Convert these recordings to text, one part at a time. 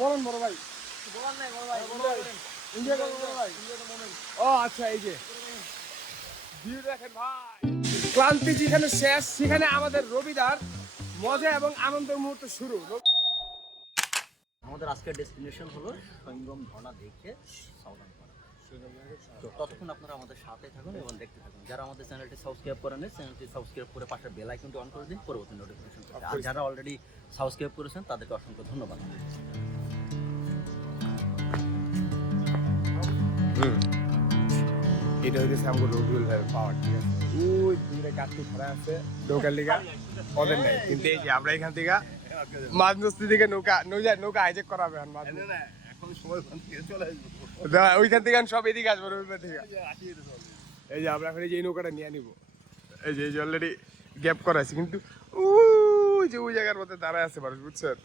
বলেন বড় ভাই। ইন্ডিয়া বড় ভাই। ও আচ্ছা, এই যে ভিউ দেখেন ভাই, ক্লান্তি যেখানে শেষ সেখানে আমাদের রবিদার মজা এবং আনন্দের মুহূর্ত শুরু। আমাদের আজকের ডেস্টিনেশন হলো সৈঙ্গম ঝর্ণা দেখে সাউদান পাড়া। তো ততক্ষণ আপনারা আমাদের সাথে থাকুন এবং দেখতে থাকুন। যারা আমাদের চ্যানেলটি সাবস্ক্রাইব করেন, চ্যানেলটি সাবস্ক্রাইব করে পাশের বেল আইকনটি অন করে দিন পরবর্তী নোটিফিকেশন পেতে। আর যারা অলরেডি সাবস্ক্রাইব করেছেন তাদেরকে অসংখ্য ধন্যবাদ। এটা হইতেছে আমাদের রবিউল ভাইয়ের পাওয়ার, ঠিক আছে? ওই দুইটা গাছটি ধরা আছে নৌকার লিগা, ওদের নেই। কিন্তু এই যে আমরা এখান থেকে মাঝনস্তি থেকে নৌকা হাইজেক করাবে। ওইখান থেকে সব এদিকে আসবো রবিবার থেকে। এই যে আমরা এখন এই যে নৌকাটা নিয়ে নিবো। এই যে অলরেডি গ্যাপ করা আছে, কিন্তু ওই যে ওই জায়গার মধ্যে দাঁড়ায় আছে মানুষ, বুঝছেন?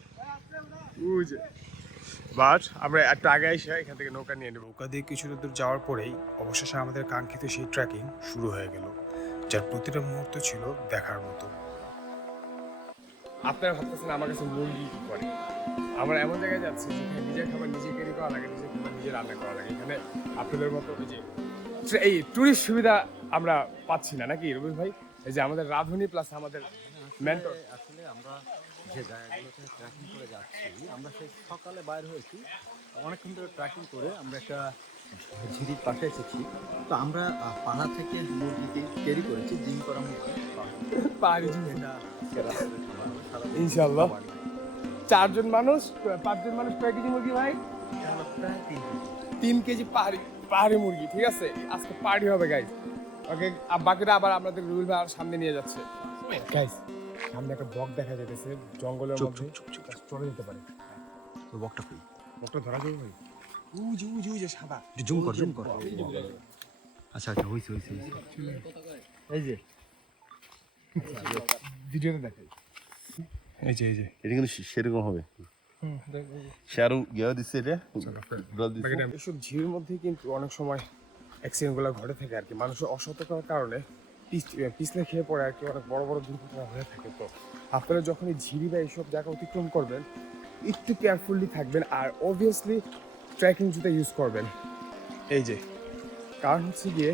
ওই যে বাট আমরা একটু আগে এসে এখান থেকে নৌকা নিয়ে নেব। নৌকা দিয়ে কিছুটা দূর যাওয়ার পরেই অবশেষে আমাদের কাঙ্ক্ষিত সেই ট্রেকিং শুরু হয়ে গেল, যার প্রতিটা মুহূর্ত ছিল দেখার মতো। আপনারা ভাবতেছেন আমার কাছে মুরগি কি করে? আমরা এমন জায়গায় যাচ্ছি যেখানে নিজের খাবার নিজে ক্যারি করা লাগে, নিজের খাবার নিজে রান্না করা লাগে। এখানে আপনাদের মতো ওই যে এই টুরিস্ট সুবিধা আমরা পাচ্ছি না, নাকি রবি ভাই? এই যে আমাদের রাঁধুনি প্লাস আমাদের মেন্টর। আসলে আমরা যে জায়গাগুলোতে ট্রেকিং করে যাচ্ছি, আমরা সেই সকালে বাইর হয়েছি, অনেকক্ষণ ধরে ট্রেকিং করে আমরা একটা ঝিরির পাশে এসেছি। তো আমরা পাড়া থেকে মুরগিকে ক্যারি করেছি, জিম করা মুরগি পাহাড়ি এটা ইনশাল্লাহ। 4 জন মানুষ, 5 জন মানুষ কয় কেজি মুরগি ভাই? প্রায় 3 কেজি পাহাড়ি মুরগি, ঠিক আছে? আজকে পার্টি হবে গাইজ। ওকে, বাকিটা আবার আমাদের রুবেল ভাই সামনে নিয়ে যাচ্ছে। গাইজ সামনে একটা বক দেখা যেতেছে জঙ্গলের মধ্যে, চলে যেতে পারে। তো বকটা কই? বকটা ধরা যাবে ভাই? উই যে সাদা। জুম কর। আচ্ছা হইছে। এই যে ভিডিওতে দেখাই। এই যে এটা কিন্তু সেরকম হবে। শাহরু গিয়া দিচ্ছে এটা এসব ঝিলের মধ্যে কিন্তু অনেক সময় অ্যাক্সিডেন্টগুলো ঘটে থাকে আর কি। মানুষের অসতর্কতার কারণে পিছলে খেয়ে পড়ে আর কি অনেক বড় বড় দুর্ঘটনা হয়ে থাকে। তো আপনারা যখন এই ঝিরি বা এইসব জায়গা অতিক্রম করবেন একটু কেয়ারফুলি থাকবেন, আর অবভিয়াসলি ট্রেকিং জুতা ইউজ করবেন। এই যে কারণ হচ্ছে গিয়ে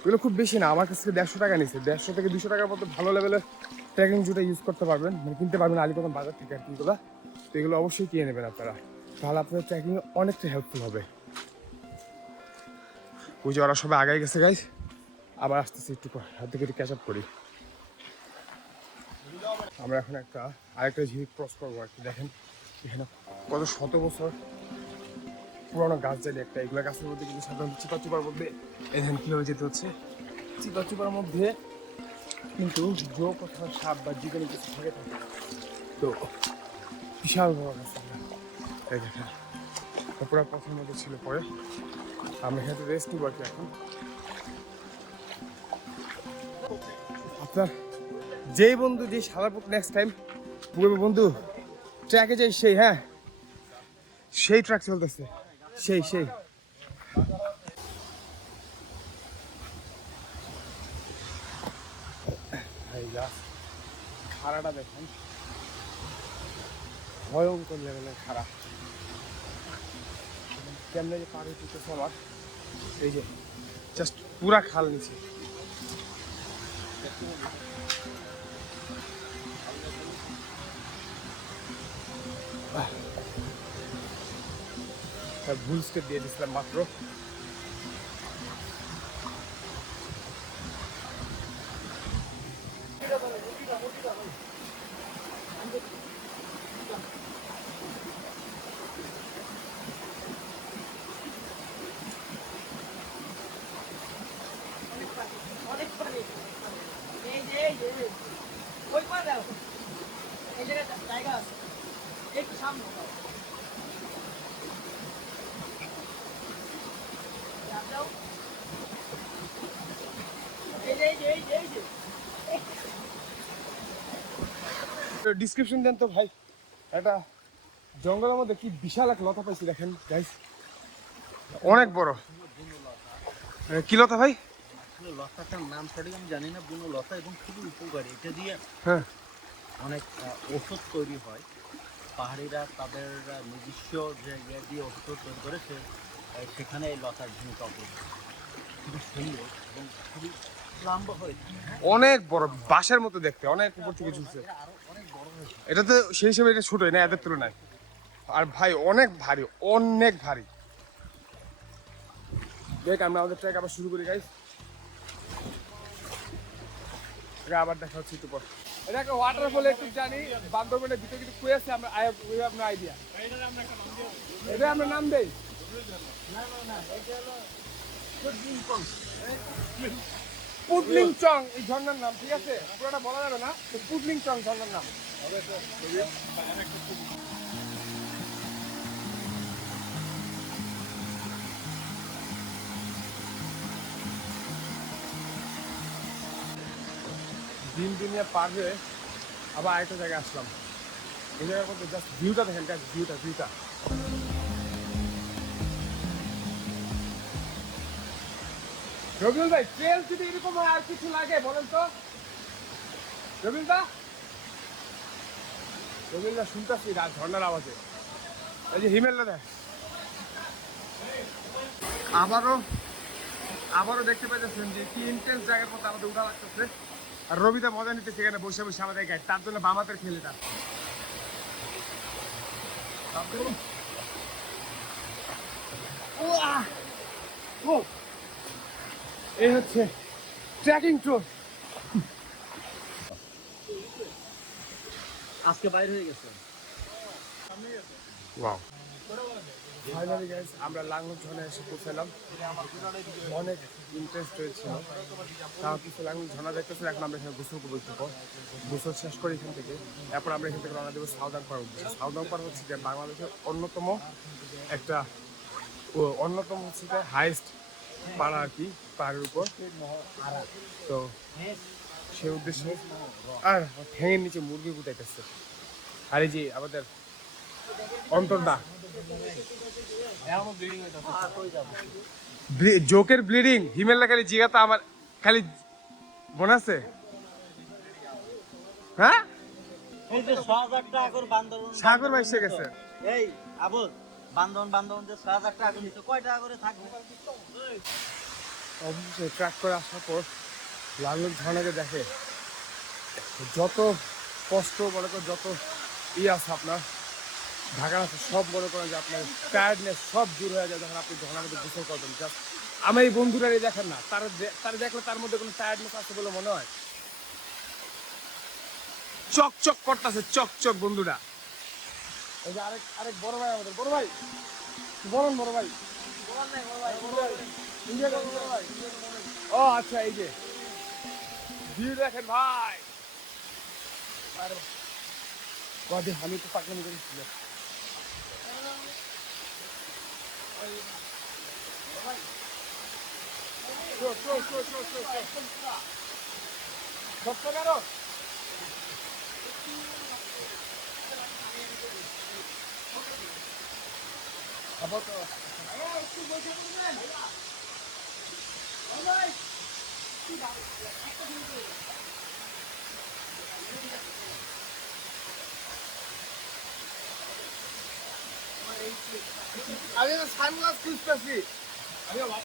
এগুলো খুব বেশি না, আমার কাছ থেকে 150 টাকা নিচ্ছে। 150 থেকে 200 টাকার মতো ভালো লেভেলের ট্রেকিং জুতা ইউজ করতে পারবেন, মানে কিনতে পারবেন আলিকদম বাজার থেকে আর কি। এগুলো তো এগুলো অবশ্যই কিনে নেবেন আপনারা, তাহলে আপনার ট্রেকিং অনেকটা হেল্পফুল হবে। ওই যে ওরা সবাই আগায় গেছে গাইজ, আবার আসতেছি একটু হাত থেকে ক্যাচ আপ করি। আমরা এখন আরেকটা ঝিল ক্রস করবো আর কি। দেখেন এখানে কত শত বছর পুরোনো গাছ জালি একটা। এগুলো গাছের মধ্যে কিন্তু সাধারণত চিপার মধ্যে এখানে কীভাবে যেতে হচ্ছে, চিপার মধ্যে কিন্তু জো কোথাও সাপ বা যে কোনো কিছু থাকে। তো বিশাল বড় গাছ এই দেখেন, পুরো পথের মধ্যে ছিল। পরে আমরা এখানে রেস্ট নিব আর কি। এখন আপনার যেই বন্ধু যে সারাপুর নেক্সট টাইম বলবে বন্ধু ট্র্যাকে যাই, সেই ট্র্যাক চলতেছে, সেই খাড়াটা দেখেন, ভয়ঙ্কর লেভেলের খাড়া। কেমনে যে পাড়ি উঠতেছে আমার, এই যে জাস্ট পুরা খাল নিচে। ভুল স্টেপ দিয়ে দিয়েছিলাম মাত্র। ডিসক্রিপশন দেন তো ভাই, একটা জঙ্গলের মধ্যে কি বিশাল এক লতা পাইছি দেখেন গাইস, অনেক বড়। কি লতা ভাই? লতাটার নাম সঠিক আমি জানি না, বুনো লতা এবং খুবই উপকারী। এটা দিয়ে হ্যাঁ অনেক ওষুধ তৈরি হয়। পাহাড়িরা তাদের নিজস্ব যে ইয়ে দিয়ে ওষুধ তৈরি করে সেখানে এই লতার ভূমিকা অপরিহার্য। খুবই সুন্দর এবং খুবই লম্বা হয়ে থাকে। অনেক বড় বাঁশের মতো দেখতে, অনেক উপর থেকে ঝুলছে। এরা আরো অনেক বড় হয়েছে। এটা তো সেই হিসেবে এটা ছোটই না এদের তুলনায়। আর ভাই অনেক ভারী, অনেক ভারী। দেখ আমরা আমাদের ট্রেক আবার শুরু করি গাইস। আবার দেখা হচ্ছে একটু পর। এটা একটা ওয়াটারফল একটু জানি, বান্দরবনের ভিতরে কিন্তু কুয়ে আছে, আমরা উই হ্যাভ নো আইডিয়া। এটা আমরা নাম দেই পুডলিং চং এই ঝর্ণার নাম, ঠিক আছে? পুরোটা বলা যাবে না, তো পুডলিং চং ঝর্ণার নাম। দিন দিনে পার হয়ে আবার আরেকটা জায়গায় আসলাম। এই জায়গার মধ্যে জাস্ট ভিউটা দেখেন গাইস, ভিউটা রবিউল ভাই, ট্রেল যদি এরকম হয় আর কিছু লাগে বলেন তো। রবিউল দা শুনতেছি ঝর্ণার আওয়াজে, এই যে হিমেলটা দেখ। আবারও দেখতে পাইতেছেন যে কি ইন্টেন্স জায়গার মধ্যে আমাদের উঠা লাগতেছে। আর রবিদা মজা নিতে সেখানে বসে বসে আমাদের গাইড, তার জন্য বামাতের খেলেটা। এই হচ্ছে ট্রেকিং ট্যুর। আজকে বাইরে হয়ে গেছে। ওয়াও, ফাইনালি গাইস আমরা লাঙ্গল ঝর্ণায় এসে পৌঁছালাম। অনেক ইন্টারেস্ট হয়েছিল, তাও কিছু লাঙ্গল ঝর্ণা দেখতেছি। এখন আমরা এখানে গোসল করবো একটু পর, গোসল শেষ করি এখান থেকে। এরপর আমরা এখান থেকে রওনা দেবো সাউদাম্পার উদ্দেশ্যে। সাউদাম্পার হচ্ছে যে বাংলাদেশের অন্যতম হচ্ছে যে হাইস্ট পাড়া আর কি, পাহাড়ের উপর। তো সেই উদ্দেশ্যে আর ঠ্যাঙের নিচে মুরগি গুটাইতেছে। আর এই যে আমাদের অন্তর্দা জোকের ব্লিডিং হিমেলটা খালি জিগাতা আমার খালি মনে আছে। হ্যাঁ, এই যে ৬০০০ টাকা করে বান্দরবন সাগর ভাই এসে গেছে। এই আবুল বান্দরবন যে ৬০০০ টাকা করে নিতে কয় টাকা করে থাকবে? অবশ্যই ট্র্যাক করে আসার পর লাঙ্গল ঝর্ণাকে দেখে যত কষ্ট মনে করেন, যত আছে আপনার ঢাকা আছে, সব মনে করেন যে আপনার টায়ার্ডনেস সব দূর হয়ে যায় যখন আপনি ঝর্ণার মধ্যে গোসল করবেন। জাস্ট আমার এই বন্ধুরা দেখেন না, তারা দেখলে তার মধ্যে কোনো টায়ার্ডনেস আছে বলে মনে হয়। চকচক করতেছে, চকচক বন্ধুরা। এই যে আরেক বড় ভাই, আমাদের বড় ভাই বড় ভাই ও আচ্ছা, এই যে ভিউ দেখেন ভাই। আমি তো পাকলামি করেছিল। আমি সানগ্লাস খুঁজতেছি।